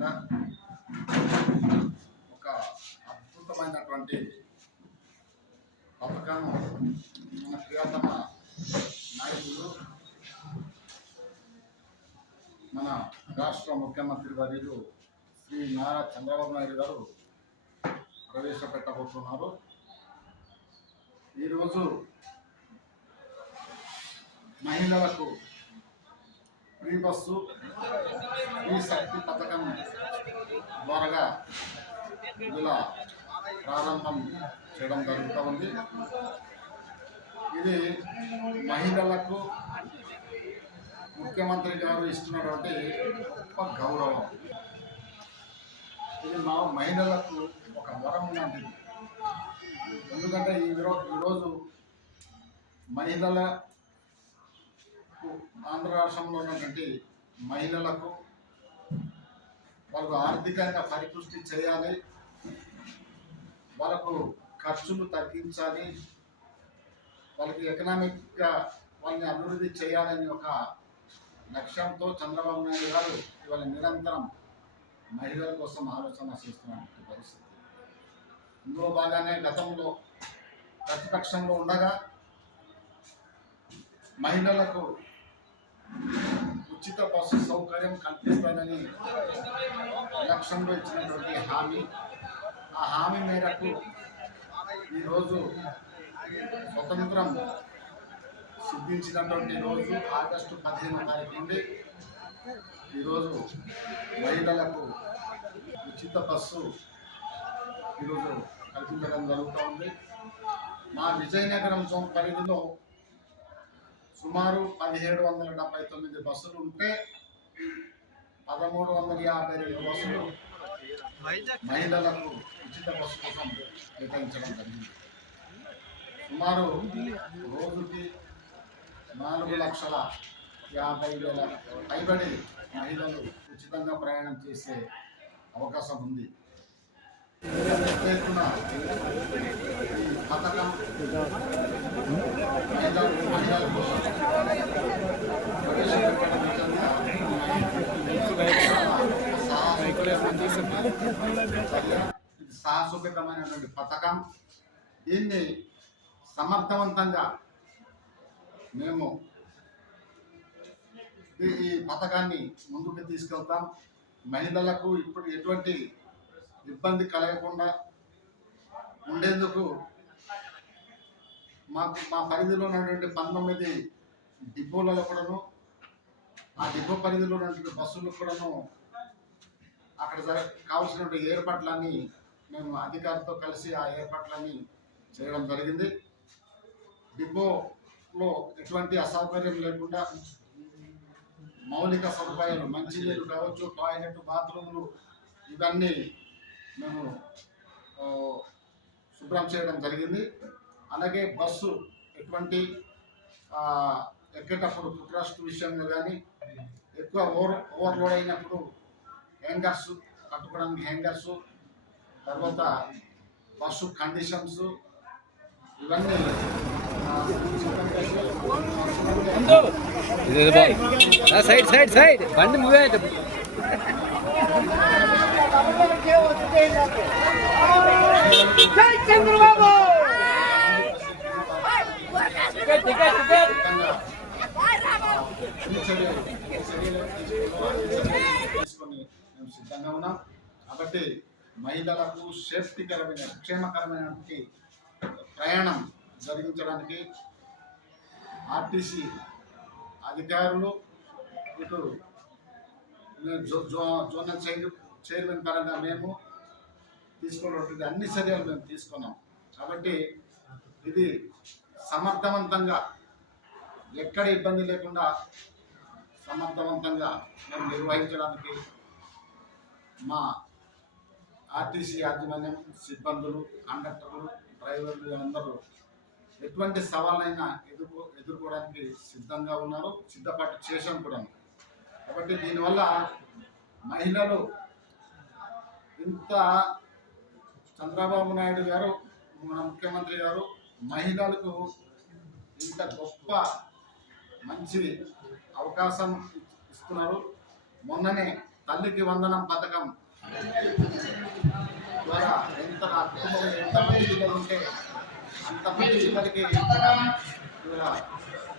దేశవ్యాప్తంగా ఒక అద్భుతమైనటువంటి పథకం మన ప్రియతమ నాయకులు మన రాష్ట్ర ముఖ్యమంత్రి వర్యులు శ్రీ నారా చంద్రబాబు నాయుడు గారు ప్రవేశపెట్టబోతున్నారు. ఈరోజు మహిళలకు ఫ్రీ బస్సు ఈ శక్తి పథకం ద్వారా ఇలా ప్రారంభం చేయడం జరుగుతూ ఉంది. ఇది మహిళలకు ముఖ్యమంత్రి గారు ఇస్తున్నటువంటి గొప్ప గౌరవం. ఇది మా మహిళలకు ఒక వరం లాంటిది. ఎందుకంటే ఈ ఈరోజు మహిళల ఆంధ్ర రాష్ట్రంలో ఉన్నటువంటి మహిళలకు వాళ్ళకు ఆర్థికంగా పరిపుష్టి చేయాలి. వాళ్ళకు ఖర్చులు తగ్గించాలి. వాళ్ళకి ఎకనామిక్గా వాళ్ళని అభివృద్ధి చేయాలని ఒక లక్ష్యంతో చంద్రబాబు నాయుడు గారు ఇవాళ నిరంతరం మహిళల కోసం ఆలోచన చేస్తున్నటువంటి పరిస్థితి. ఇందులో బాగానే గతంలో ప్రతిపక్షంలో ఉండగా మహిళలకు ఉచిత బస్సు సౌకర్యం కల్పిస్తానని ఎలక్షన్లో ఇచ్చినటువంటి హామీ. ఆ హామీ మేరకు ఈరోజు స్వతంత్రం సిద్ధించినటువంటి రోజు ఆగస్టు పద్దెనిమిది తారీఖు నుండి ఈరోజు మహిళలకు ఉచిత బస్సు ఈరోజు కల్పించడం జరుగుతూ ఉంది మా విజయనగరం జోన్ పరిధిలో సుమారు పదిహేడు వందల డెబ్బై తొమ్మిది బస్సులు ఉంటే పదమూడు వందల యాభై రెండు బస్సులు మహిళలకు ఉచిత బస్సు కోసం కేటాయించడం జరిగింది. సుమారు రోజుకి నాలుగు లక్షల యాభై వేల పైబడి మహిళలు ఉచితంగా ప్రయాణం చేసే అవకాశం ఉంది. పేర్కొన్న పథకం మహిళల మహిళల కోసం ప్రవేశపెట్టడం నిజంగా ఇది సాహసోపేతమైనటువంటి పథకం. దీన్ని సమర్థవంతంగా మేము ఈ- ఈ పథకాన్ని ముందుకు తీసుకెళ్తాం. మహిళలకు ఇప్పుడు ఎటువంటి ఇబ్బంది కలగకుండా ఉండేందుకు మాకు మా పరిధిలో ఉన్నటువంటి పంతొమ్మిది డిపోలలో కూడాను ఆ డిపో పరిధిలో ఉన్నటువంటి బస్సులు కూడాను అక్కడ జర కావాల్సినటువంటి ఏర్పాట్లన్నీ మేము అధికారితో కలిసి ఆ ఏర్పాట్లన్నీ చేయడం జరిగింది. డిపోలో ఎటువంటి అసౌకర్యం లేకుండా మౌలిక సదుపాయాలు మంచినీళ్ళు కావచ్చు టాయిలెట్ బాత్రూమ్లు ఇవన్నీ మేము శుభ్రం చేయడం జరిగింది. అలాగే బస్సు ఎటువంటి ఎక్కేటప్పుడు ఫుట్రస్ట్ విషయంలో కానీ ఎక్కువ ఓవర్ ఓవర్లోడ్ అయినప్పుడు హ్యాంగర్స్ కట్టుకోవడానికి హ్యాంగర్స్ తర్వాత బస్సు కండిషన్స్ ఇవన్నీ సైడ్ సైడ్ సైడ్! బండి మూవే జై చంద్రబాబు ఖచ్చితంగా ఈ చర్యలు ఈ చర్యలు తీసుకొని మేము సిద్ధంగా ఉన్నాం కాబట్టి మహిళలకు సేఫ్టీకరమైన క్షేమకరమైనటువంటి ప్రయాణం జరిగించడానికి ఆర్టీసీ అధికారులు ఇటు జో జోనల్ చైర్ చైర్మన్ పరంగా మేము తీసుకున్నటువంటి అన్ని చర్యలు మేము తీసుకున్నాం. కాబట్టి ఇది సమర్థవంతంగా ఎక్కడ ఇబ్బంది లేకుండా సమర్థవంతంగా మేము నిర్వహించడానికి మా ఆర్టీసీ యాజమాన్యం సిబ్బందులు కండక్టర్లు డ్రైవర్లు అందరూ ఎటువంటి సవాళ్ళైనా ఎదుర్కో ఎదుర్కోవడానికి సిద్ధంగా ఉన్నారు సిద్ధపాటు చేశాం కూడా కాబట్టి దీనివల్ల మహిళలు ఇంత చంద్రబాబు నాయుడు గారు మన ముఖ్యమంత్రి గారు మహిళలకు ఇంత గొప్ప మంచి అవకాశం ఇస్తున్నారు. మొన్ననే తల్లికి వందనం పథకం ద్వారా ఎంత ఎంతమంది పిల్లలు ఉంటే అంతమంది పిల్లలకి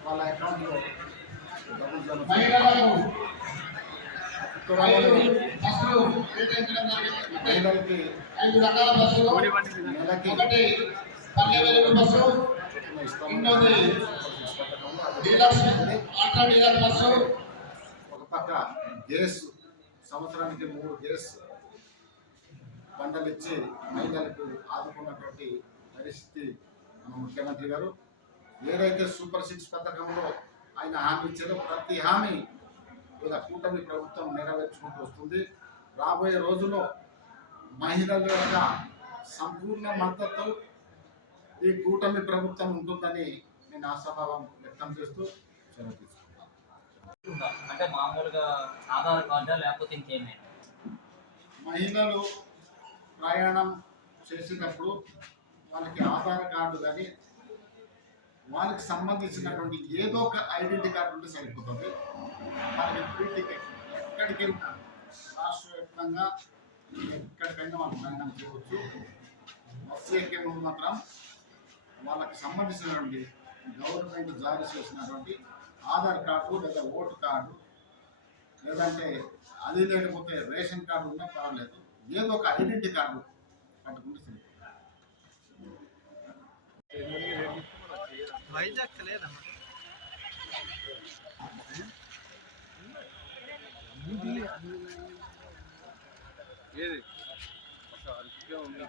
వాళ్ళ అకౌంట్లో మహిళలకు నెలకి పల్లె వెలుగు బస్సు రెండోది డీలక్స్ ఆటో డీలర్ బస్సు ఒక పక్క గ్యాస్ సంవత్సరానికి మూడు గ్యాస్ బండలు ఇచ్చి మహిళలకు ఆదుకున్నటువంటి పరిస్థితి మన ముఖ్యమంత్రి గారు ఏదైతే సూపర్ సిక్స్ పథకంలో ఆయన హామీ ఇచ్చారో ప్రతి హామీ ఇలా కూటమి ప్రభుత్వం నెరవేర్చుకుంటూ వస్తుంది. రాబోయే రోజుల్లో మహిళల యొక్క సంపూర్ణ మద్దతు ఈ కూటమి ప్రభుత్వం ఉంటుందని నేను ఆశాభావం వ్యక్తం చేస్తూ? అంటే మామూలుగా ఆధార్ కార్డా లేకపోతే ఇంకేమైనా? మహిళలు ప్రయాణం చేసినప్పుడు వాళ్ళకి ఆధార్ కార్డు కానీ వాళ్ళకి సంబంధించినటువంటి ఏదో ఒక ఐడెంటిటీ కార్డు ఉంటే సరిపోతుంది. వాళ్ళకి ఫ్రీ టికెట్ ఎక్కడికి రాష్ట్ర వ్యాప్తంగా ఎక్కడికైనా వాళ్ళు ప్రయాణం చేయవచ్చు. బస్సు ఎక్కే ముందు మాత్రం వాళ్ళకి సంబంధించినటువంటి గవర్నమెంట్ జారీ చేసినటువంటి ఆధార్ కార్డు లేదా ఓటు కార్డు లేదంటే అది లేకపోతే రేషన్ కార్డు ఉన్నా పర్వాలేదు. ఏదో ఒక ఐడెంటిటీ కార్డు పట్టుకుంటే సరిపోతుంది. వైజాగ్ లేదమ్మా. ఏది? ఒక అరిచిగా ఉంది.